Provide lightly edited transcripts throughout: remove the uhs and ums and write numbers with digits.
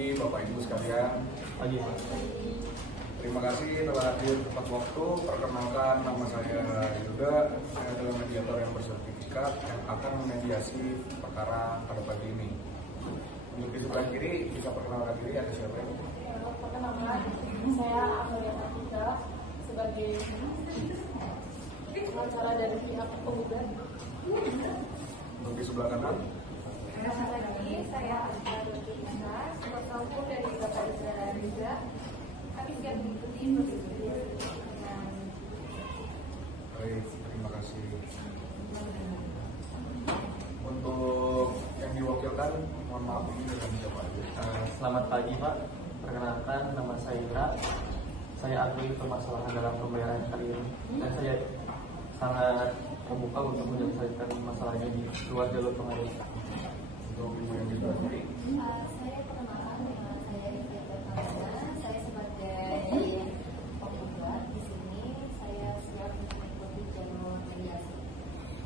pagi Bapak Ibu sekalian. Pagi Pak. Terima kasih telah hadir tepat waktu. Perkenalkan, nama saya Yuda. Saya adalah mediator yang bersertifikat yang akan memediasi perkara pada pagi ini. Untuk di sebelah kiri, bisa perkenalkan diri, ada siapa ini? Perkenalkan, saya Amelia Atika sebagai pengacara dari pihak penggugat. Untuk di sebelah kanan, Saya Atika Dukina, kuasa hukum dari Bapak Isra Riza. Kami siap mengikuti prosedur dengan baik, terima kasih. Untuk yang diwakilkan, mohon maaf ini dengan siapa aja? Selamat pagi Pak. Perkenalkan, nama saya Indra. Saya akui permasalahan dalam pembayaran kali ini dan saya sangat terbuka untuk menyelesaikan masalahnya di luar jalur pengadilan. Untuk ibu yang di sebelah kiri, saya perkenalkan dengan saya Rizky Pertamina. Saya sebagai penggugat di sini. Saya siap mengikuti jalur mediasi.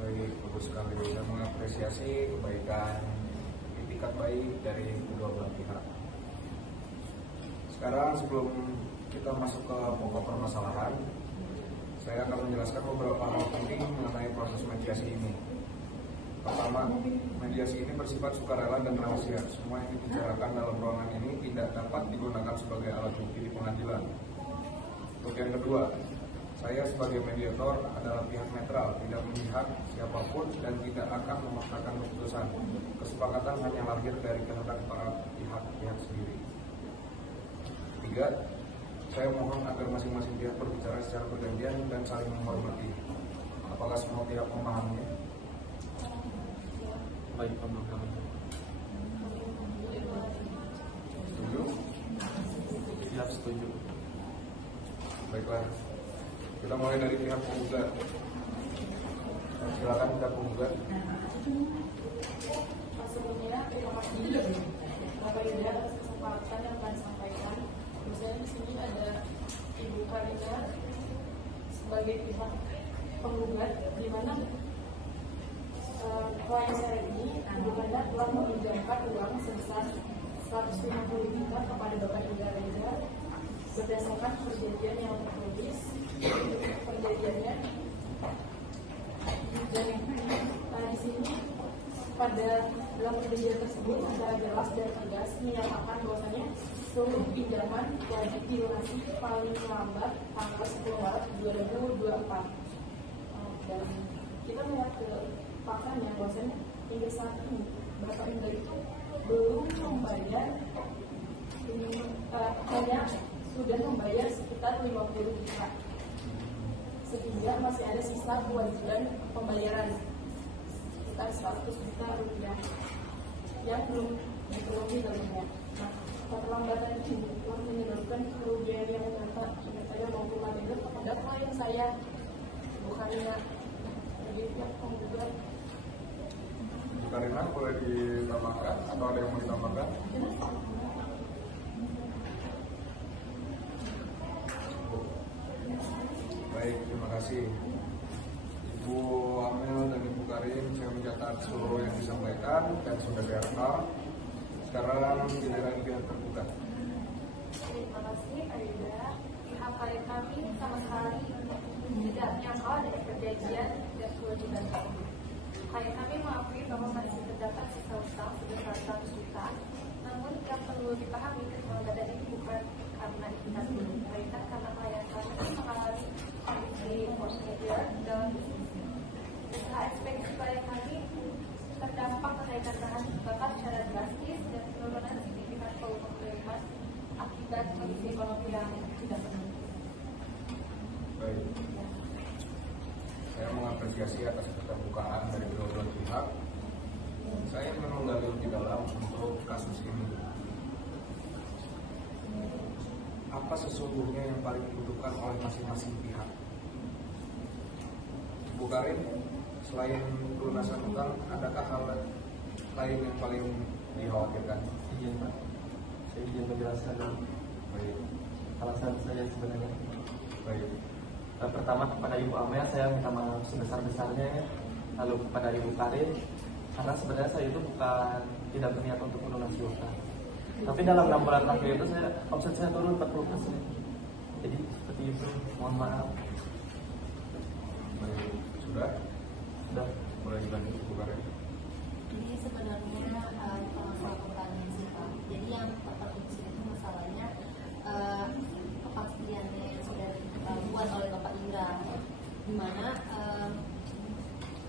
baik, bagus sekali. Saya mengapresiasi kebaikan itikat baik dari kedua belah pihak. Sekarang sebelum kita masuk ke pokok permasalahan, saya akan menjelaskan beberapa hal penting mengenai proses mediasi ini. Pertama, mediasi ini bersifat sukarela dan rahasia. Semua yang dibicarakan dalam ruangan ini tidak dapat digunakan sebagai alat bukti di pengadilan. Untuk yang kedua, saya sebagai mediator adalah pihak netral, tidak memihak siapapun dan tidak akan memaksakan keputusan. Kesepakatan hanya lahir dari kehendak para pihak sendiri. Tiga, saya mohon agar masing-masing pihak berbicara secara bergantian dan saling menghormati. Apakah semua pihak memahaminya? Baik Pak, kami. Setuju? Siap, setuju. Baiklah. Kita mulai dari pihak penggugat. Silakan pihak penggugat. Sebelumnya, terima kasih Bapak Yuda atas kesempatan yang telah disampaikan. Misalnya di sini ada Ibu Karina sebagai pihak penggugat, di mana klien saya ini bukannya telah meminjamkan uang sebesar 150 juta kepada Bapak Yuda Reza berdasarkan perjanjian yang tertulis. Perjanjiannya dan di sini pada dalam perjanjian tersebut secara jelas dan tegas menyatakan bahwasanya seluruh pinjaman wajib dilunasi paling lambat tanggal 10 Maret 2024. Dan kita melihat ke faktanya bahwasanya hingga saat ini Bapak Indra itu belum membayar hanya sudah membayar sekitar 50 juta, sehingga masih ada sisa kewajiban pembayaran sekitar 100 juta rupiah yang belum dipenuhi tentunya. Nah, keterlambatan ini telah menyebabkan kerugian yang nyata saya maupun materi kepada klien saya, bukannya bagi pihak penggugat. Bu Karina, boleh ditambahkan atau ada yang mau ditambahkan? Baik, terima kasih. Ibu Amel dan Ibu Karim, saya mencatat seluruh yang disampaikan dan sudah saya rekam. Sekarang giliran pihak tergugat. Terima kasih Pak Yuda. Pihak klien kami sama sekali tidak menyangkal dari perjanjian dan kewajiban tersebut. Klien kami mengakui bahwa masih terdapat sisa utang sebesar 100 juta. Namun yang perlu dipahami keterlambatan ini bukan karena kita sendiri, melainkan karena klien kami mengalami kondisi force majeure dalam bisnis. Usaha ekspedisi klien kami terdampak kenaikan bahan bakar secara drastis dan penurunan signifikan volume pengiriman akibat kondisi ekonomi yang tidak menentu. Baik. Saya mengapresiasi atas keterbukaan dari kedua belah pihak. Saya memang menggali lebih dalam untuk kasus ini. Apa sesungguhnya yang paling dibutuhkan oleh masing-masing pihak? Bu Karim, selain pelunasan utang, adakah hal lain yang paling dikhawatirkan? Izin Pak, saya izin menjelaskan dulu. Baik, Alasan saya sebenarnya. baik. Pertama kepada Ibu Amel saya minta maaf sebesar-besarnya ya. Lalu kepada Ibu Karin, karena sebenarnya saya itu bukan tidak berniat untuk melunasi utang. Tapi dalam 6 bulan terakhir itu omset saya turun 40%. Jadi seperti itu, mohon maaf. Baik, sudah mulai dilanjut bukan? Jadi sebenarnya masalah pertanyaan sih Pak. Jadi yang terpenting di sini itu masalahnya kepastiannya yang sudah dibuat oleh Bapak Indra, di mana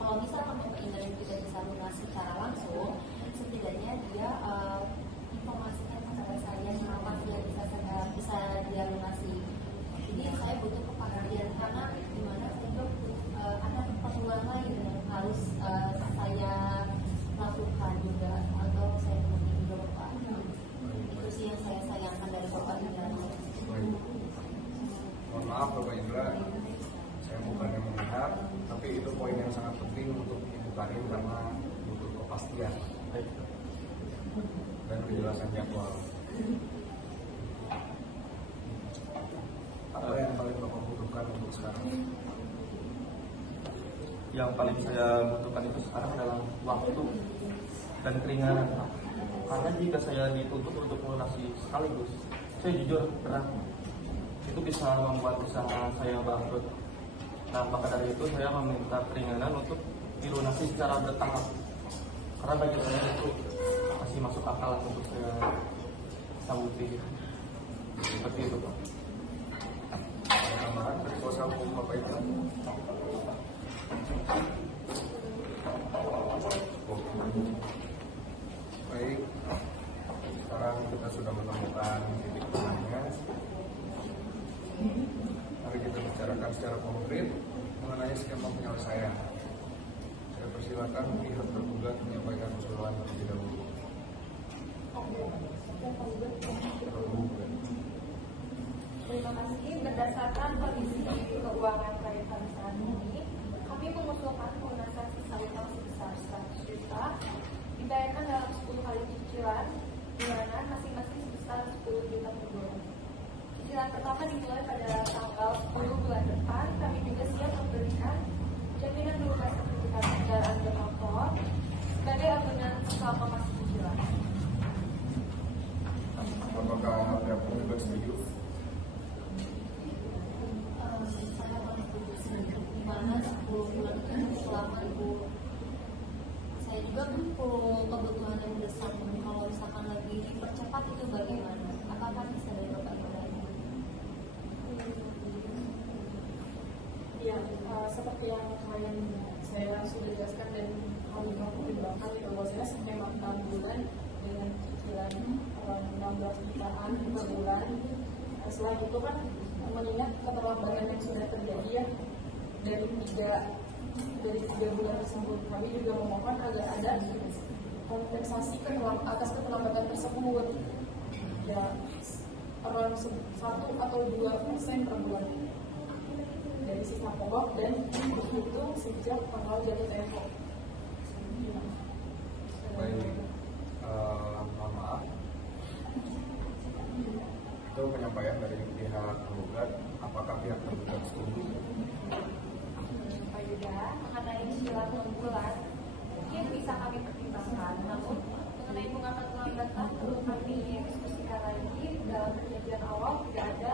kalau misalkan Bapak Indra yang tidak bisa lunasi secara langsung, setidaknya dia informasikan kepada saya kapan dia bisa dia lunasi. Jadi saya butuh kepastian karena di mana itu ada keperluan lain yang harus saya lakukan juga atau saya mungkin juga Bapak. Itu sih yang saya sayangkan dari Bapak Indra. Baik. Mohon maaf Bapak Indra, saya bukannya memihak, tapi itu poin yang sangat penting untuk Ibu Karin karena butuh kepastian dan kejelasan jadwal. Apa yang paling Bapak butuhkan untuk sekarang? Yang paling saya butuhkan itu sekarang adalah waktu dan keringanan. Karena jika saya dituntut untuk melunasi sekaligus, saya jujur berat. Itu bisa membuat usaha saya bangkrut. Nah, maka dari itu saya meminta keringanan untuk dilunasi secara bertahap. Karena bagi saya itu masih masuk akal untuk saya sanggupi. Seperti itu, Pak. Tambahan dari kuasa hukum Bapak itu? Baik, sekarang kita sudah menemukan titik tengahnya. Mari kita bicarakan secara konkret mengenai skema penyelesaian. Saya persilakan pihak tergugat menyampaikan usulan terlebih dahulu. Tergugat. Terima kasih. Berdasarkan kondisi keuangan proyek kami saat ini, kami mengusulkan pelunasan sisa utang sebesar 100 juta dibayarkan dalam 10 kali cicilan, di mana masing-masing sebesar 10 juta per bulan. Cicilan pertama dimulai pada tanggal 10 bulan depan. Kami juga siap memberikan jaminan berupa sertifikat kendaraan bermotor sebagai agunan selama masa cicilan. Apakah ada penggugat setuju? Saya paling setuju di mana 10 bulan itu selama Ibu saya juga perlu kebutuhan yang mendesak. Kalau misalkan lagi dipercepat itu bagaimana? Apakah bisa dari Bapak Indra? Ya, seperti yang kemarin saya sudah jelaskan dan kami mempertimbangkan bahwasanya memang 6 bulan dengan cicilan 16 jutaan per bulan. Setelah itu kan mengingat keterlambatan yang sudah terjadi ya dari 3 bulan tersebut, kami juga memohon agar ada kompensasi atas keterlambatan tersebut ya around 1 atau 2% per bulan dari sisa pokok dan dihitung sejak tanggal jatuh tempo. Baik, mohon maaf. Itu penyampaian dari pihak tergugat. Apakah pihak tergugat setuju? Pak Yuda, mengenai cicilan 6 bulan, mungkin bisa kami pertimbangkan. Namun, mengenai bunga keterlambatan, perlu kami diskusikan lagi. Dalam perjanjian awal tidak ada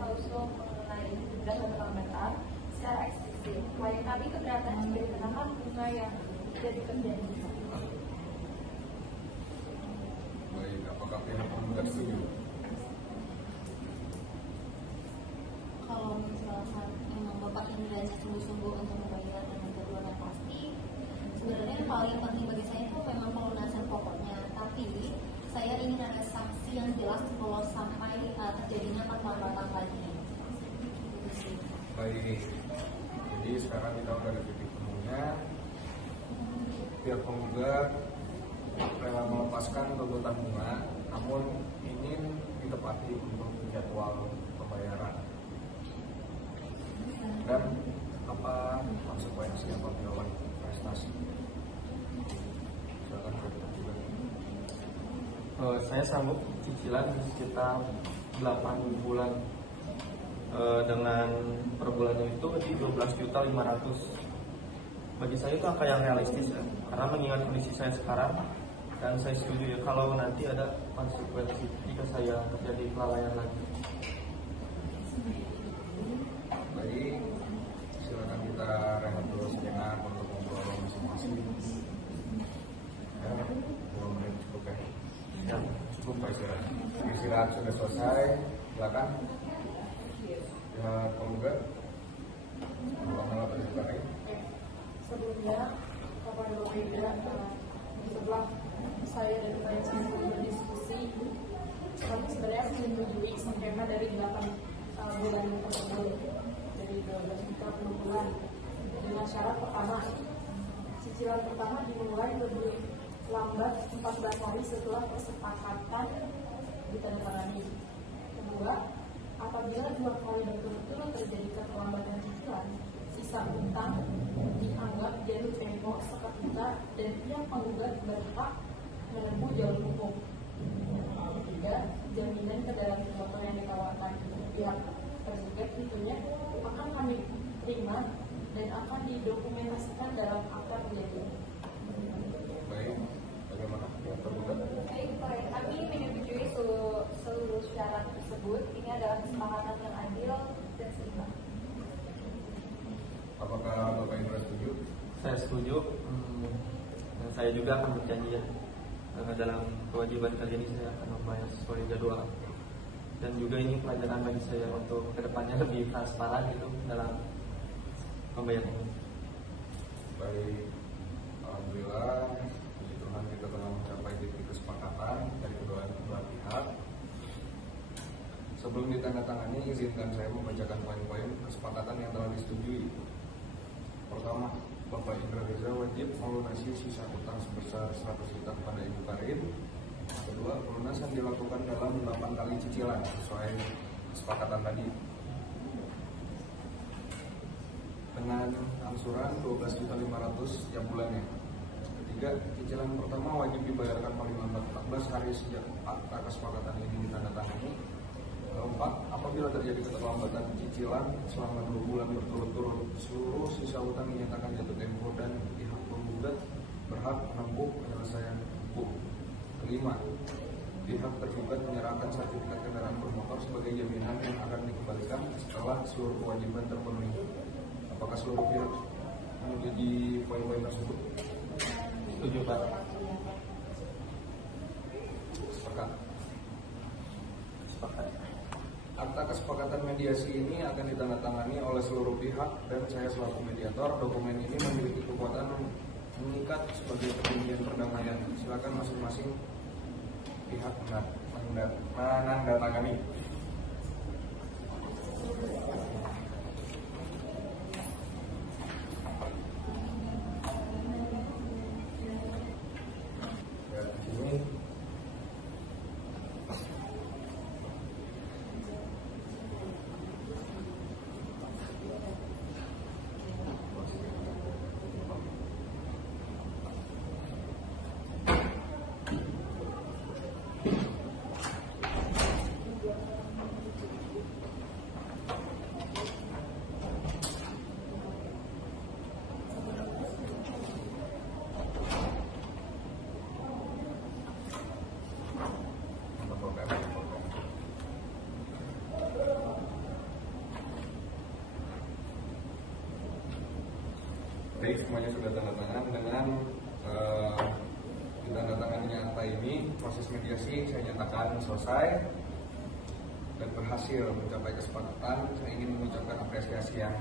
klausul mengenai bunga keterlambatan secara eksplisit. Klien kami keberatan jika dikenakan bunga yang tidak terjadi. Baik, apakah pihak tergugat setuju? Kalau misalkan memang Bapak Indra sungguh-sungguh untuk membayar dengan jadwal yang pasti, sebenarnya yang paling penting bagi saya itu memang pelunasan pokoknya. Tapi saya ingin ada sanksi yang jelas kalau sampai terjadinya keterlambatan lagi. Baik, jadi sekarang kita udah ada titik temunya. Pihak penggugat rela melepaskan tuntutan bunga, namun ingin ditepati untuk jadwal pembayaran. Dan apa konsekuensi apabila prestasi? Silakan Pak Penggugat. Saya sanggup cicilan sekitar 8 bulan dengan per bulannya itu di 12.500.000. Bagi saya itu angka yang realistis ya. Karena mengingat kondisi saya sekarang Dan saya setuju ya kalau nanti ada konsekuensi jika saya terjadi kelalaian lagi. Baik, silakan kita rehat dulu sejenak untuk ngobrol masing-masing. Ya, 2 menit cukup ya. Ya. Cukup Pak istirahat. Istirahat sudah selesai, silakan. Ya, penggugat. Malam tadi juga Sebelumnya, kepada Bapak Indra, setelah saya dan Pak Yasin berdiskusi, kami sebenarnya menyetujui skema dari 8 bulan tersebut, dari 12 juta bulan. Dengan syarat pertama, cicilan pertama dimulai lebih lambat 14 hari setelah kesepakatan ditandatangani. Kedua, apabila 2 kali berturut-turut terjadi keterlambatan cicilan, sisa utang dianggap jatuh tempo seketika dan pihak penggugat berhak menempuh jalur hukum. Ketiga, jaminan kedaulatan yang ditawarkan pihak tergugat tentunya akan kami terima dan akan didokumentasikan dalam akta perjanjian. baik. Bagaimana yang tergugat? Baik, kami menyetujui seluruh syarat tersebut. Ini adalah kesepakatan yang adil dan seimbang. Apakah Bapak Indra setuju? Saya setuju. Dan saya juga akan berjanji ya, dalam kewajiban kali ini saya akan membayar sesuai jadwal. Dan juga ini pelajaran bagi saya untuk kedepannya lebih transparan gitu dalam pembayaran ini. Baik, alhamdulillah, puji Tuhan kita telah mencapai titik kesepakatan dari kedua pihak. Sebelum ditandatangani, izinkan saya membacakan poin-poin kesepakatan yang telah disetujui. Pertama, Bapak Indra Reza wajib melunasi sisa utang sebesar 100 juta kepada Ibu Karin. Kedua, pelunasan dilakukan dalam 8 kali cicilan sesuai kesepakatan tadi, dengan angsuran 12.500 setiap bulannya. Ketiga, cicilan pertama wajib dibayarkan paling lambat 14 hari sejak akta kesepakatan ini ditandatangani. Keempat, apabila terjadi keterlambatan cicilan selama 2 bulan berturut-turut, seluruh sisa utang dinyatakan jatuh tempo dan pihak penggugat berhak menempuh penyelesaian hukum. Kelima, pihak tergugat menyerahkan sertifikat kendaraan bermotor sebagai jaminan yang akan dikembalikan setelah seluruh kewajiban terpenuhi. Apakah seluruh pihak menyetujui poin-poin tersebut? Setuju Pak. Sepakat. Sepakat. Akta kesepakatan mediasi ini akan ditandatangani oleh seluruh pihak dan saya selaku mediator. Dokumen ini memiliki kekuatan mengikat sebagai perjanjian perdamaian. Silakan masing-masing pihak menandatangani. Ya, ini baik, semuanya sudah tanda tangan. Dengan ditandatangannya akta ini, proses mediasi saya nyatakan selesai dan berhasil mencapai kesepakatan. Saya ingin mengucapkan apresiasi yang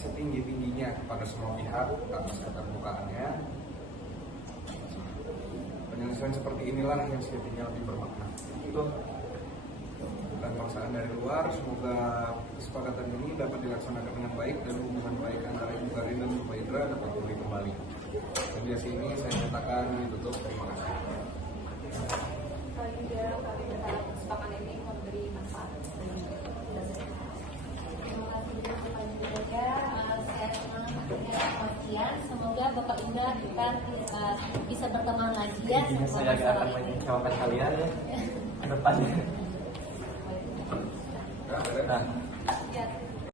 setinggi-tingginya kepada semua pihak atas keterbukaannya. Penyelesaian seperti inilah yang sejatinya lebih bermakna. Itu bukan paksaan dari luar. Semoga kesepakatan ini dapat dilaksanakan dengan baik dan hubungan baik antara Ibu Karin dan Bapak Indra dapat pulih kembali. Mediasi ini saya nyatakan ditutup. Terima kasih. Kali ini kami berharap kesepakatan ini memberi manfaat. Terima kasih Bapak Indra. Saya semangat mendengar pengajian. Semoga Bapak Indra akan bisa berteman lagi ya. Intinya saya akan mengecewakan kalian ya ke depannya. Ya, Nah,